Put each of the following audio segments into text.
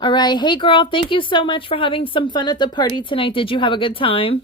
All right. Hey, girl, thank you so much for having some fun at the party tonight. Did you have a good time?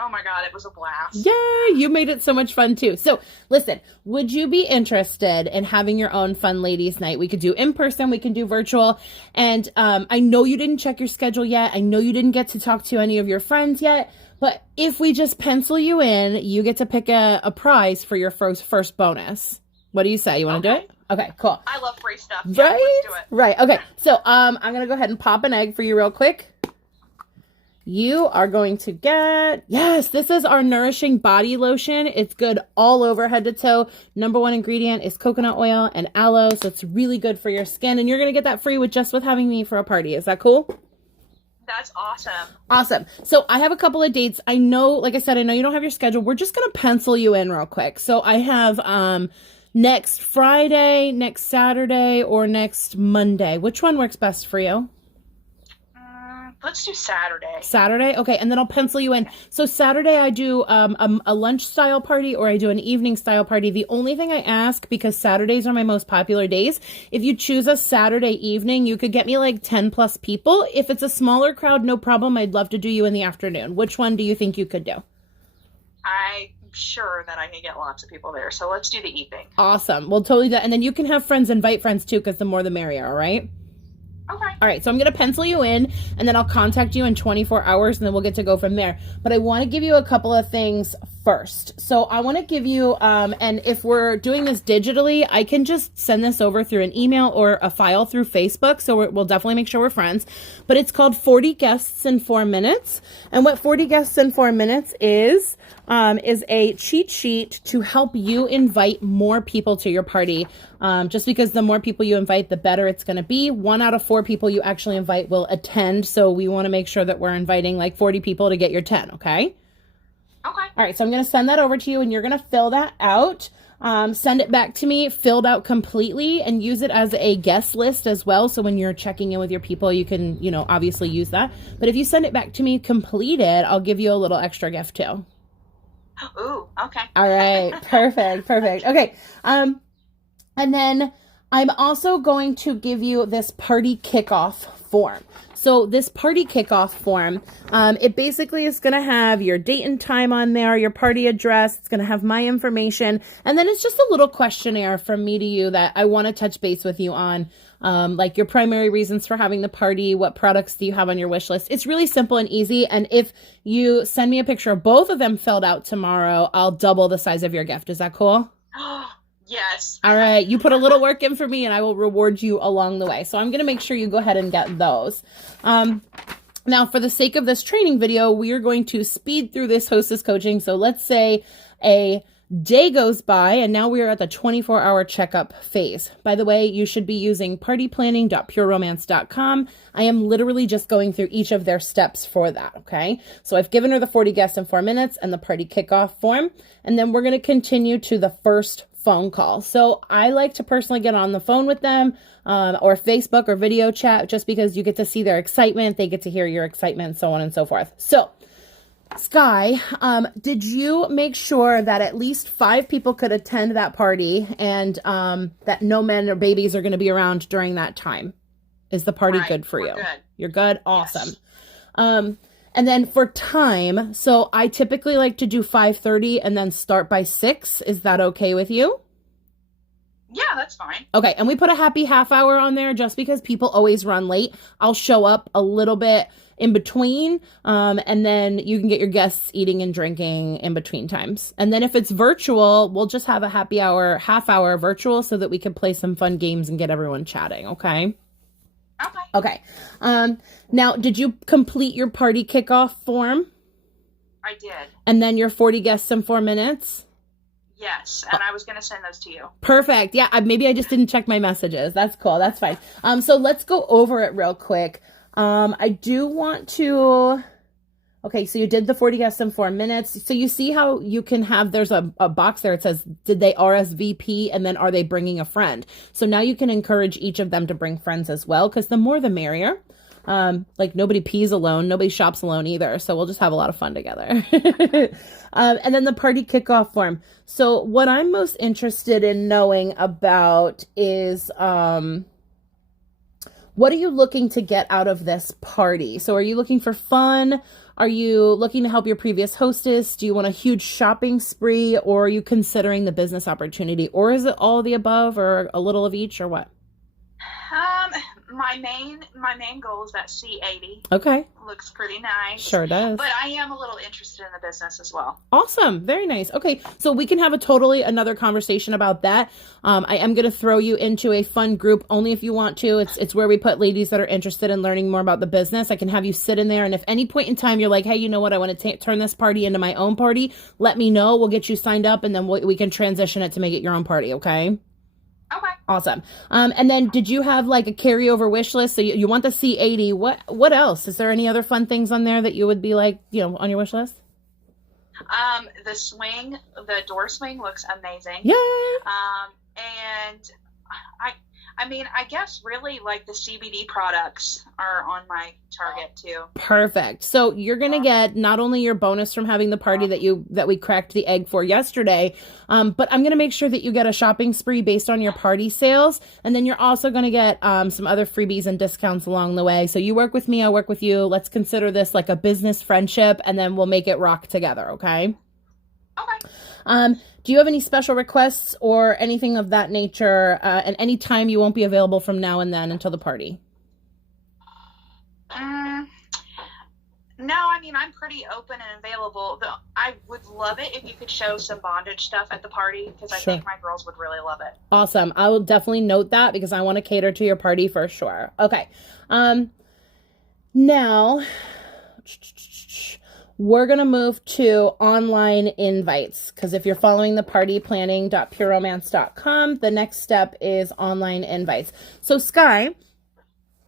Oh my God, it was a blast. Yeah, you made it so much fun too. So, listen, would you be interested in having your own fun ladies' night? We could do in person, we can do virtual. And I know you didn't check your schedule yet. I know you didn't get to talk to any of your friends yet. But if we just pencil you in, you get to pick a prize for your first bonus. What do you say? You want to do Okay. it? Okay, cool. I love free stuff. Yeah, let's Right? do it. Right. Okay. So, I'm gonna go ahead and pop an egg for you real quick. You are going to get, yes, this is our nourishing body lotion. It's good all over head to toe. Number one ingredient is coconut oil and aloe. So it's really good for your skin. And you're going to get that free with having me for a party. Is that cool? That's awesome. Awesome. So I have a couple of dates. I know, like I said, I know you don't have your schedule. We're just going to pencil you in real quick. So I have, next Friday, next Saturday, or next Monday. Which one works best for you? Let's do Saturday. Saturday? Okay, and then I'll pencil you in. So Saturday I do a lunch style party or I do an evening style party. The only thing I ask, because Saturdays are my most popular days, if you choose a Saturday evening, you could get me like 10 plus people. If it's a smaller crowd, no problem. I'd love to do you in the afternoon. Which one do you think you could do? I'm sure that I can get lots of people there, so let's do the evening. Awesome. Well, totally. And then you can have friends, invite friends too, because the more the merrier, all right? Okay. All right, so I'm going to pencil you in, and then I'll contact you in 24 hours, and then we'll get to go from there. But I want to give you a couple of things first. So I want to give you, and if we're doing this digitally, I can just send this over through an email or a file through Facebook, so we'll definitely make sure we're friends. But it's called 40 Guests in 4 Minutes. And what 40 Guests in 4 Minutes is a cheat sheet to help you invite more people to your party. Just because the more people you invite, the better it's going to be. 1 out of 4 people you actually invite will attend. So we want to make sure that we're inviting like 40 people to get your 10. Okay. Okay. All right. So I'm going to send that over to you and you're going to fill that out. Send it back to me filled out completely and use it as a guest list as well. So when you're checking in with your people, you can, obviously use that. But if you send it back to me completed, I'll give you a little extra gift too. Ooh, okay. All right. Perfect. Perfect. Okay. And then I'm also going to give you this party kickoff form. So this party kickoff form, it basically is going to have your date and time on there, your party address. It's going to have my information. And then it's just a little questionnaire from me to you that I want to touch base with you on, like your primary reasons for having the party. What products do you have on your wish list? It's really simple and easy. And if you send me a picture of both of them filled out tomorrow, I'll double the size of your gift. Is that cool? Yes. All right. You put a little work in for me and I will reward you along the way. So I'm going to make sure you go ahead and get those. Now, for the sake of this training video, we are going to speed through this hostess coaching. So let's say a day goes by and now we are at the 24-hour checkup phase. By the way, you should be using partyplanning.pureromance.com. I am literally just going through each of their steps for that, okay? So I've given her the 40 guests in 4 minutes and the party kickoff form, and then we're going to continue to the first phone call. So I like to personally get on the phone with them or Facebook or video chat just because you get to see their excitement. They get to hear your excitement, so on and so forth. So Sky, did you make sure that at least 5 people could attend that party and that no men or babies are going to be around during that time? Is the party Right. good for We're you? good. You're good? Awesome. Yes. And then for time, so I typically like to do 5:30 and then start by 6. Is that okay with you? Yeah, that's fine. Okay, and we put a happy half hour on there just because people always run late. I'll show up a little bit in between, and then you can get your guests eating and drinking in between times. And then if it's virtual, we'll just have a happy hour, half hour virtual so that we can play some fun games and get everyone chatting, okay? Okay. Okay. Now, did you complete your party kickoff form I did. and then your 40 guests in 4 minutes? Yes, and I was going to send those to you. Perfect. Yeah, maybe I just didn't check my messages. That's cool. That's fine. So let's go over it real quick. I do want to... Okay, so you did the 40 guests in 4 minutes. So you see how you can have, there's a box there. It says, did they RSVP? And then are they bringing a friend? So now you can encourage each of them to bring friends as well, because the more the merrier. Like nobody pees alone, nobody shops alone either. So we'll just have a lot of fun together. And then the party kickoff form. So what I'm most interested in knowing about is, what are you looking to get out of this party? So are you looking for fun? Are you looking to help your previous hostess? Do you want a huge shopping spree, or are you considering the business opportunity? Or is it all of the above, or a little of each, or what? My main goal is that C80. Okay. Looks pretty nice. Sure does. But I am a little interested in the business as well. Awesome. Very nice. Okay. So we can have another conversation about that. I am going to throw you into a fun group only if you want to. It's where we put ladies that are interested in learning more about the business. I can have you sit in there. And if any point in time you're like, hey, you know what? I want to turn this party into my own party. Let me know. We'll get you signed up, and then we can transition it to make it your own party. Okay. Okay. Awesome. And then did you have like a carryover wish list? So you want the C80. What else? Is there any other fun things on there that you would be like, on your wish list? The door swing looks amazing. Yeah. And I guess really like the CBD products are on my target too. Perfect. So you're going to get not only your bonus from having the party that we cracked the egg for yesterday, but I'm going to make sure that you get a shopping spree based on your party sales. And then you're also going to get some other freebies and discounts along the way. So you work with me, I work with you. Let's consider this like a business friendship, and then we'll make it rock together. Okay. Okay. Do you have any special requests or anything of that nature? And any time you won't be available from now and then until the party? No, I'm pretty open and available. I would love it if you could show some bondage stuff at the party, because I think my girls would really love it. Awesome. I will definitely note that, because I want to cater to your party for sure. Okay. Now we're going to move to online invites, because if you're following the partyplanning.pureromance.com, the next step is online invites. So Sky,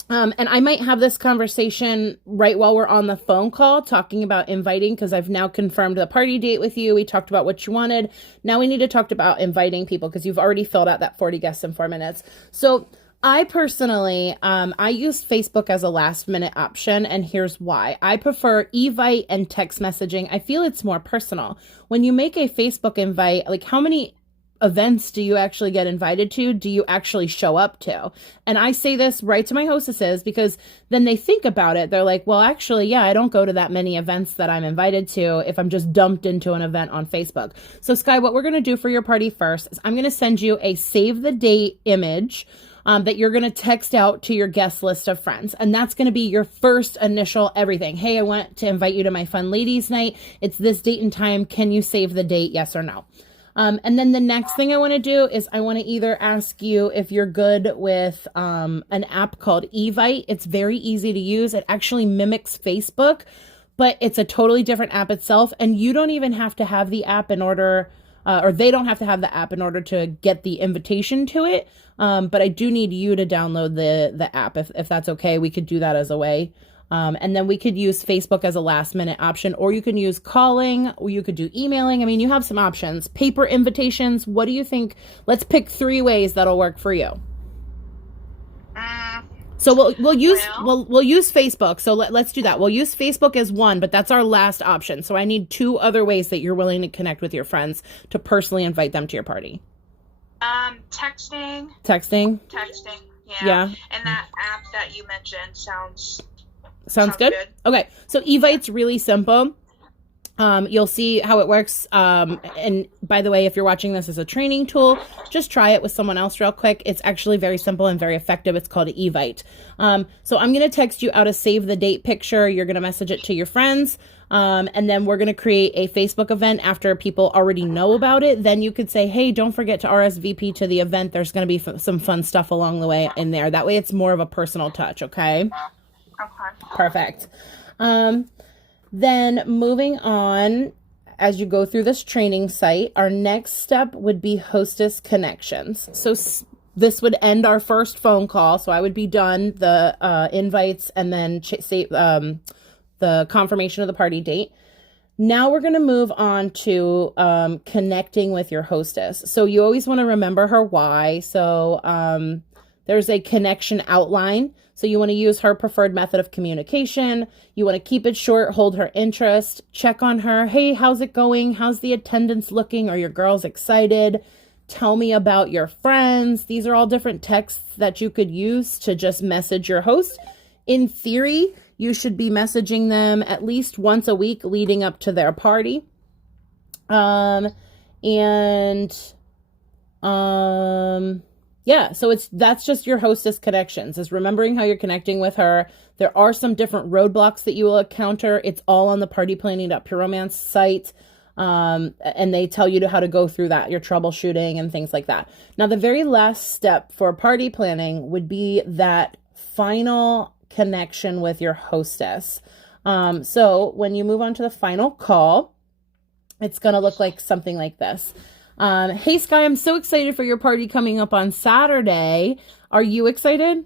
and I might have this conversation right while we're on the phone call talking about inviting, because I've now confirmed the party date with you. We talked about what you wanted. Now we need to talk about inviting people, because you've already filled out that 40 guests in 4 minutes. So I personally, I use Facebook as a last minute option, and here's why. I prefer Evite and text messaging. I feel it's more personal. When you make a Facebook invite, like, how many events do you actually get invited to? Do you actually show up to? And I say this right to my hostesses, because then they think about it. They're like, well, actually, yeah, I don't go to that many events that I'm invited to if I'm just dumped into an event on Facebook. So Sky, what we're going to do for your party first is I'm going to send you a save the date image that you're going to text out to your guest list of friends. And that's going to be your first initial everything. Hey, I want to invite you to my fun ladies night. It's this date and time. Can you save the date? Yes or no? And then the next thing I want to do is I want to either ask you if you're good with an app called Evite. It's very easy to use. It actually mimics Facebook, but it's a totally different app itself. And you don't even have to have the app in order, or they don't have to have the app in order to get the invitation to it. But I do need you to download the app. If that's okay, we could do that as a way. And then we could use Facebook as a last minute option, or you can use calling, or you could do emailing. You have some options. Paper invitations. What do you think? Let's pick 3 ways that'll work for you. So we'll use Facebook. So let's do that. We'll use Facebook as one, but that's our last option. So I need 2 other ways that you're willing to connect with your friends to personally invite them to your party. Texting. Yeah. And that app that you mentioned sounds good? Okay. So Evite's really simple. You'll see how it works. And by the way, if you're watching this as a training tool, just try it with someone else real quick. It's actually very simple and very effective. It's called Evite. So I'm going to text you out a save the date picture. You're going to message it to your friends. And then we're going to create a Facebook event after people already know about it. Then you could say, hey, don't forget to RSVP to the event. There's going to be some fun stuff along the way in there. That way it's more of a personal touch. Okay. Okay. Perfect. Then moving on, as you go through this training site, our next step would be hostess connections. So this would end our first phone call. So I would be done the invites and then the confirmation of the party date. Now we're going to move on to connecting with your hostess. So you always want to remember her why. So there's a connection outline. So you want to use her preferred method of communication. You want to keep it short, hold her interest, check on her. Hey, how's it going? How's the attendance looking? Are your girls excited? tell me about your friends. These are all different texts that you could use to just message your host. In theory, you should be messaging them at least once a week leading up to their party. Yeah, so that's just your hostess connections, is remembering how you're connecting with her. There are some different roadblocks that you will encounter. It's all on the partyplanning.pureromance site. And they tell you how to go through that, your troubleshooting and things like that. Now, the very last step for party planning would be that final connection with your hostess. So when you move on to the final call, it's going to look like something like this. Hey, Sky, I'm so excited for your party coming up on Saturday. Are you excited?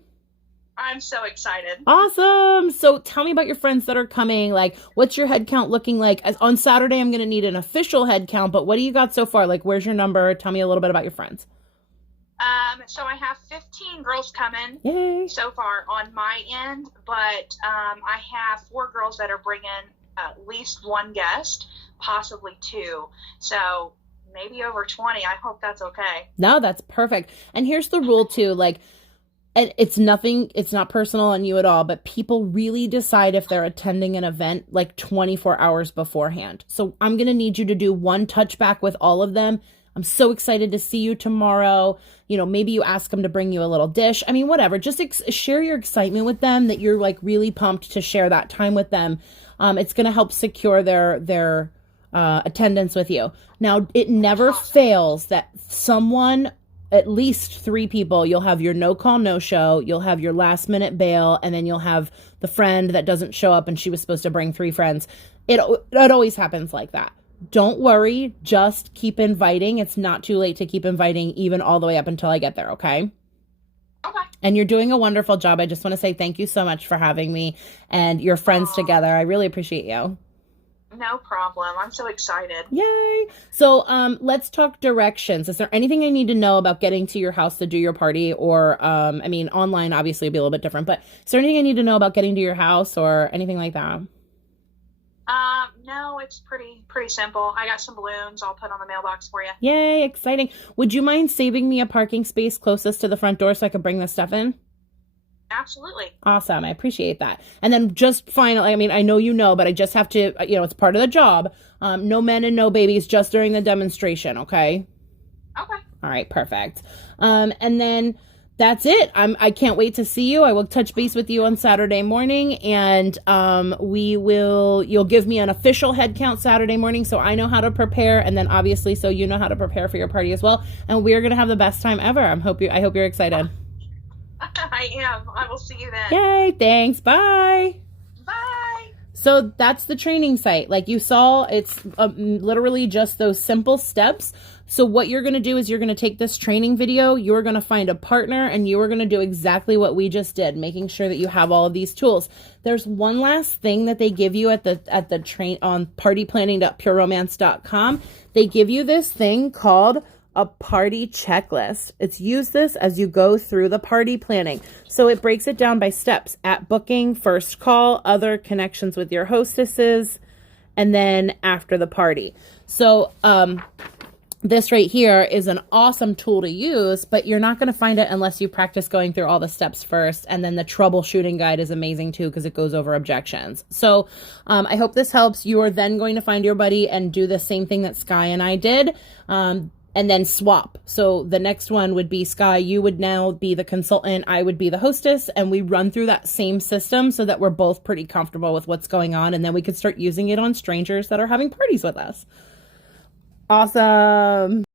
I'm so excited. Awesome. So tell me about your friends that are coming. Like, what's your head count looking like? On Saturday, I'm going to need an official head count, but what do you got so far? Like, where's your number? Tell me a little bit about your friends. So I have 15 girls coming. Yay. So far on my end, but I have 4 girls that are bringing at least one guest, possibly 2. So maybe over 20. I hope that's okay. No, that's perfect. And here's the rule too, like, and it's not personal on you at all, but people really decide if they're attending an event like 24 hours beforehand. So I'm going to need you to do one touchback with all of them. I'm so excited to see you tomorrow. You know, maybe you ask them to bring you a little dish. I mean, whatever, just share your excitement with them, that you're like really pumped to share that time with them. It's going to help secure their attendance with you. Now, it never fails that someone, at least 3 people, you'll have your no call, no show, you'll have your last minute bail, and then you'll have the friend that doesn't show up and she was supposed to bring 3 friends. It always happens like that. Don't worry, just keep inviting. It's not too late to keep inviting, even all the way up until I get there, okay? Okay. And you're doing a wonderful job. I just want to say thank you so much for having me and your friends together. I really appreciate you. No problem. I'm so excited. Yay. So let's talk directions. Is there anything I need to know about getting to your house to do your party? Or, I mean, online obviously would be a little bit different, but is there anything I need to know about getting to your house or anything like that? No, it's pretty simple. I got some balloons I'll put on the mailbox for you. Yay, exciting. Would you mind saving me a parking space closest to the front door so I can bring this stuff in? Absolutely. Awesome. I appreciate that. And then just finally, I mean, I know you know, but I just have to, it's part of the job. No men and no babies just during the demonstration, okay? Okay. All right, perfect. And then that's it. I can't wait to see you. I will touch base with you on Saturday morning, and you'll give me an official head count Saturday morning so I know how to prepare, and then obviously so you know how to prepare for your party as well. And we're going to have the best time ever. I hope you're excited. I am. I will see you then. Yay, thanks. Bye. Bye. So that's the training site. Like you saw, it's literally just those simple steps. So what you're going to do is you're going to take this training video, you're going to find a partner, and you are going to do exactly what we just did, making sure that you have all of these tools. There's one last thing that they give you at the train on partyplanning.pureromance.com. They give you this thing called a party checklist. It's use this as you go through the party planning. So it breaks it down by steps: at booking, first call, other connections with your hostesses, and then after the party. So this right here is an awesome tool to use, but you're not going to find it unless you practice going through all the steps first. And then the troubleshooting guide is amazing too, because it goes over objections. So I hope this helps. You are then going to find your buddy and do the same thing that Sky and I did. And then swap. So the next one would be Sky, you would now be the consultant, I would be the hostess, and we run through that same system so that we're both pretty comfortable with what's going on, and then we could start using it on strangers that are having parties with us. Awesome.